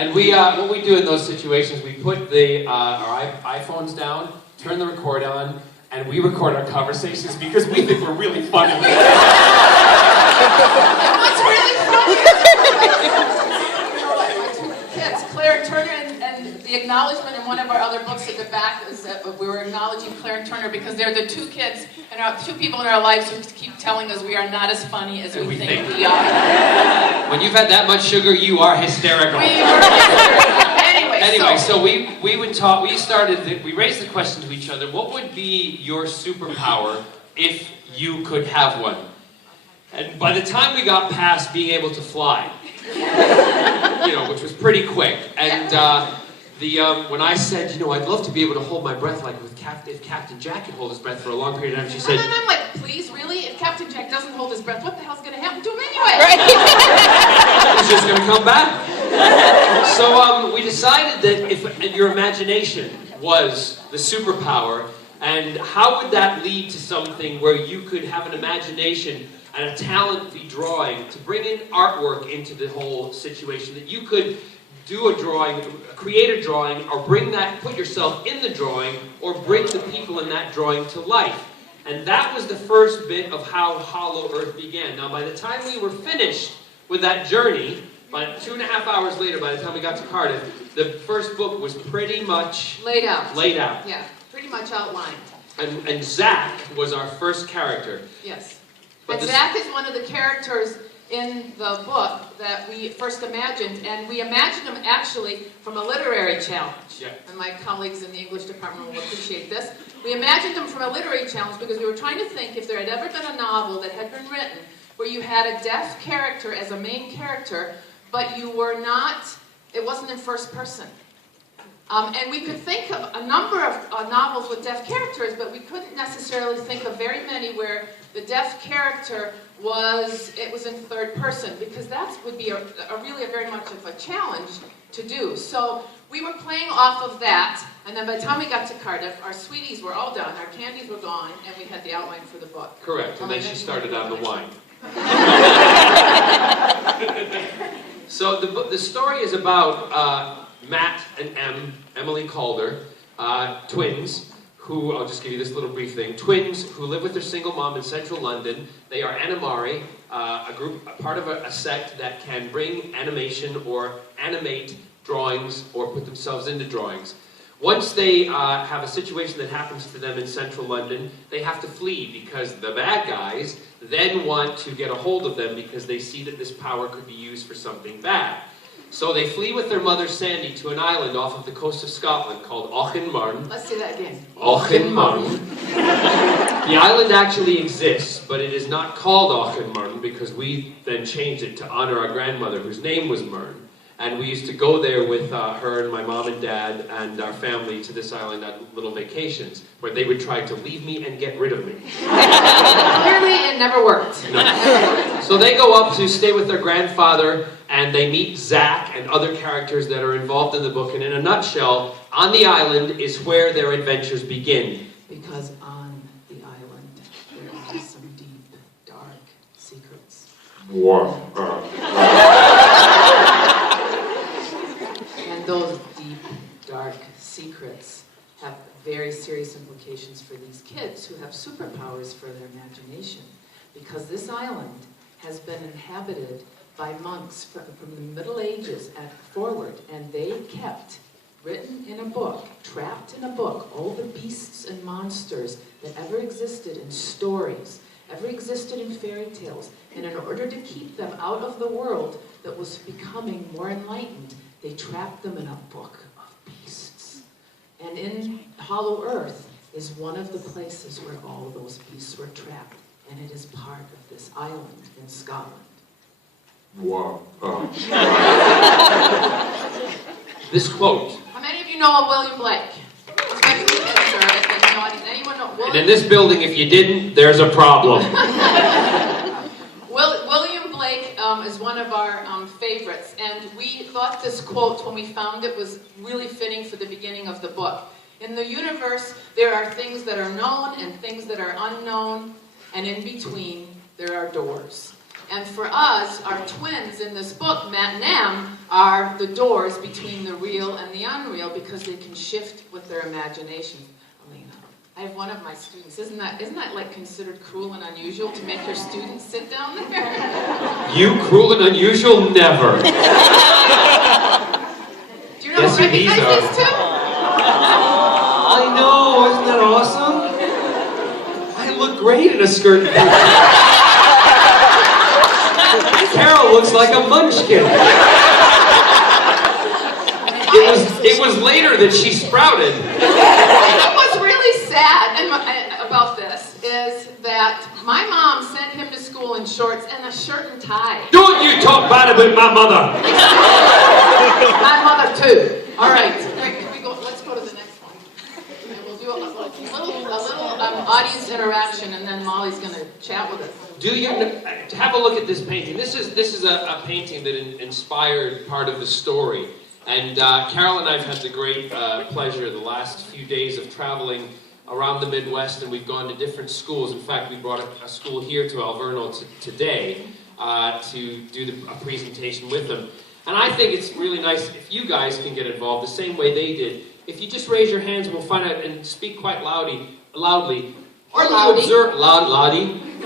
And we, what we do in those situations, we put the, our iPhones down, turn the record on, and we record our conversations because we think we're really funny. What's really funny is my two kids, Claire and Turner, and the acknowledgement in one of our other books at the back is that we were acknowledging Claire and Turner because they're the two kids and our two people in our lives who keep telling us we are not as funny as we think we are. When you've had that much sugar, you are hysterical. We were hysterical. Anyway, so we would talk. We raised the question to each other: what would be your superpower if you could have one? And by the time we got past being able to fly, which was pretty quick, and when I said, I'd love to be able to hold my breath like if Captain Jack could hold his breath for a long period of time, she said, and I'm like, please, really? If Captain Jack doesn't hold his breath, what the hell's going to happen to him anyway? Right. He's just going to come back. So we decided that if your imagination was the superpower, and how would that lead to something where you could have an imagination and a talent be drawing to bring in artwork into the whole situation, that you could do a drawing, create a drawing, or put yourself in the drawing, or bring the people in that drawing to life. And that was the first bit of how Hollow Earth began. Now, by the time we were finished with that journey, by 2.5 hours later, by the time we got to Cardiff, the first book was pretty much laid out. Yeah, pretty much outlined. And Zach was our first character. Yes. And Zach is one of the characters in the book that we first imagined, and we imagined him actually from a literary challenge. Yeah. And my colleagues in the English department will appreciate this. We imagined him from a literary challenge because we were trying to think if there had ever been a novel that had been written where you had a deaf character as a main character, but you were not, it wasn't in first person. And we could think of a number of novels with deaf characters, but we couldn't necessarily think of very many where the deaf character was in third person, because that would be really very much of a challenge to do. So we were playing off of that, and then by the time we got to Cardiff, our sweeties were all done, our candies were gone, and we had the outline for the book. Correct, and then she started on the wine. So the story is about Matt and Emily Calder, twins, who, I'll just give you this little brief thing, twins who live with their single mom in central London. They are animari, part of a sect that can bring animation or animate drawings or put themselves into drawings. Once they have a situation that happens to them in central London, they have to flee because the bad guys then want to get a hold of them because they see that this power could be used for something bad. So they flee with their mother Sandy to an island off of the coast of Scotland called Auchinmarn. Let's do that again. Auchinmarn. The island actually exists, but it is not called Auchinmarn because we then changed it to honor our grandmother, whose name was Mern. And we used to go there with her and my mom and dad and our family to this island on little vacations, where they would try to leave me and get rid of me. Clearly, it never worked. No. So they go up to stay with their grandfather, and they meet Zach and other characters that are involved in the book. And in a nutshell, on the island is where their adventures begin. Because on the island, there are some deep, dark secrets. And those deep, dark secrets have very serious implications for these kids who have superpowers for their imagination. Because this island has been inhabited by monks from the Middle Ages and forward, and they kept, written in a book, trapped in a book, all the beasts and monsters that ever existed in stories, ever existed in fairy tales. And in order to keep them out of the world that was becoming more enlightened, they trapped them in a book of beasts. And in Hollow Earth is one of the places where all of those beasts were trapped, and it is part of this island in Scotland. Wow. This quote. How many of you know of William Blake? Especially kids, or anyone know William? And in this building, if you didn't, there's a problem. William Blake is one of our favorites, and we thought this quote, when we found it, was really fitting for the beginning of the book. In the universe, there are things that are known and things that are unknown, and in between, there are doors. And for us, our twins in this book, Matt and Em, are the doors between the real and the unreal because they can shift with their imagination. I have one of my students. Isn't that like considered cruel and unusual to make your students sit down there? You cruel and unusual? Never. Do you know who recognize this too? I know, isn't that awesome? I look great in a skirt. Carole looks like a munchkin. It was later that she sprouted. What's really sad about this is that my mom sent him to school in shorts and a shirt and tie. Don't you talk bad about my mother. My mother too. All right, can we go? Let's go to the next one. And we'll do a little audience interaction, and then Molly's going to chat with us. Do you have a look at this painting? This is a painting that inspired part of the story. And Carole and I have had the great pleasure the last few days of traveling around the Midwest, and we've gone to different schools. In fact, we brought a school here to Alverno today to do a presentation with them. And I think it's really nice if you guys can get involved the same way they did. If you just raise your hands, we'll find out and speak quite loudly. Or loudy.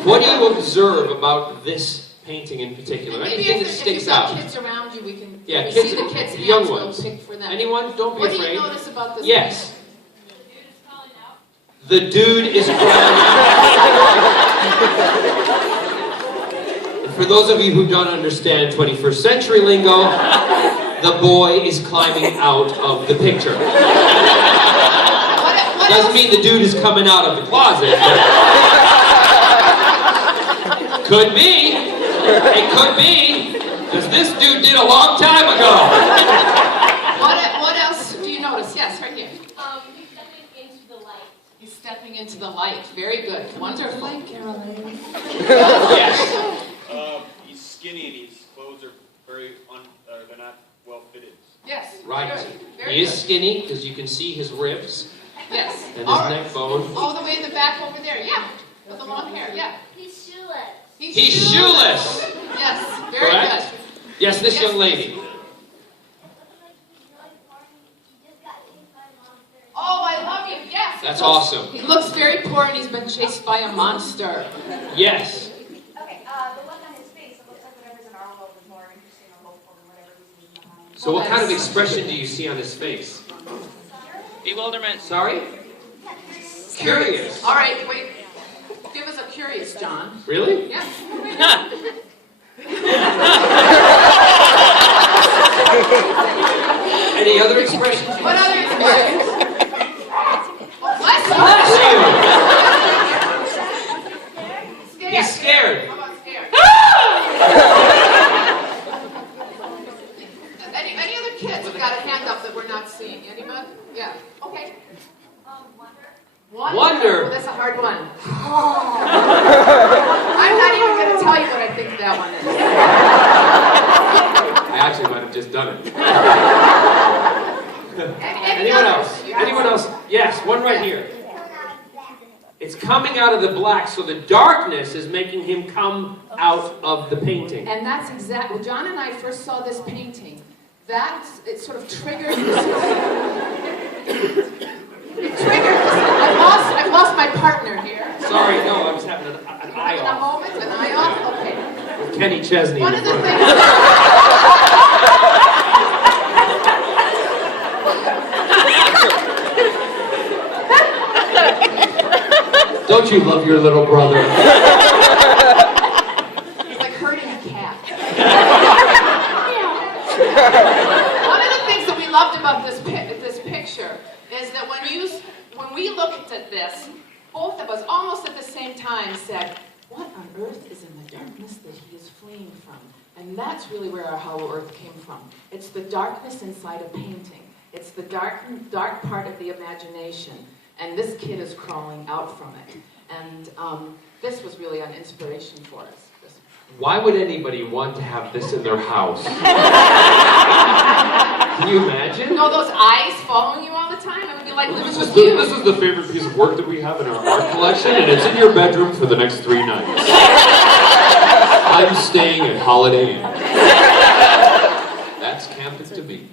What do you observe about this painting in particular? Anything that sticks out? If you've got kids around you, we can kids, see the kids' hands. young ones. We'll pick for them. Anyone? Don't be what afraid. What do you notice about this? Yes. The dude is calling out. The dude is calling out. For those of you who don't understand 21st century lingo, the boy is climbing out of the picture. What Doesn't mean the dude is coming out of the closet. Could be. It could be. Because this dude did a long time ago. What else do you notice? Yes, right here. He's stepping into the light. He's stepping into the light. Very good. Wonderful. Light, Carole. Yes. He's skinny and his clothes are they're not well fitted. Yes. Right. Good. Very He is good. skinny because you can see his ribs Yes. and All his right. neck bone. All the way in the back over there. Yeah. With the long hair. Yeah. He's shoeless. He's shoeless. Yes. Very Correct? good. Yes, this Yes. young lady. Oh, I love you. Yes. That's awesome. He looks very poor and he's been chased by a monster. Yes. Okay, the look on his face, it looks like whatever's in our world is more interesting or hopeful than whatever he's leaving behind. So what kind of expression do you see on his face? Bewilderment. Sorry? Curious. All right, wait. Give us a curious, John. Really? Yes. Any other expressions? What other expressions? Oh, bless you. Bless you. He's scared. How about scared? Any other kids who got a hand up that we're not seeing? Anybody? Yeah. Okay. Wonder. Oh, that's a hard one. I'm not even going to tell you what I think that one is. I actually might have just done it. Anyone else? Anyone else? Yes, one right here. It's coming out of the black, so the darkness is making him come out of the painting. And that's exactly, when John and I first saw this painting, it sort of triggered I've lost my partner here. Sorry, no, I was having an eye Having a off. moment, an eye off? Okay. With Kenny Chesney. One in of the front. things... Don't you love your little brother? It's like herding a cat. One of the things that we loved about this picture is that when we looked at this, both of us, almost at the same time, said, what on earth is in the darkness that he is fleeing from? And that's really where our Hollow Earth came from. It's the darkness inside a painting. It's the dark part of the imagination. And this kid is crawling out from it. And this was really an inspiration for us. Why would anybody want to have this in their house? Can you imagine? No, those eyes following you all the time? It would be like living This with you. is the favorite piece of work that we have in our art collection, and it's in your bedroom for the next 3 nights. I I'm staying at Holiday Inn. That's camping to me.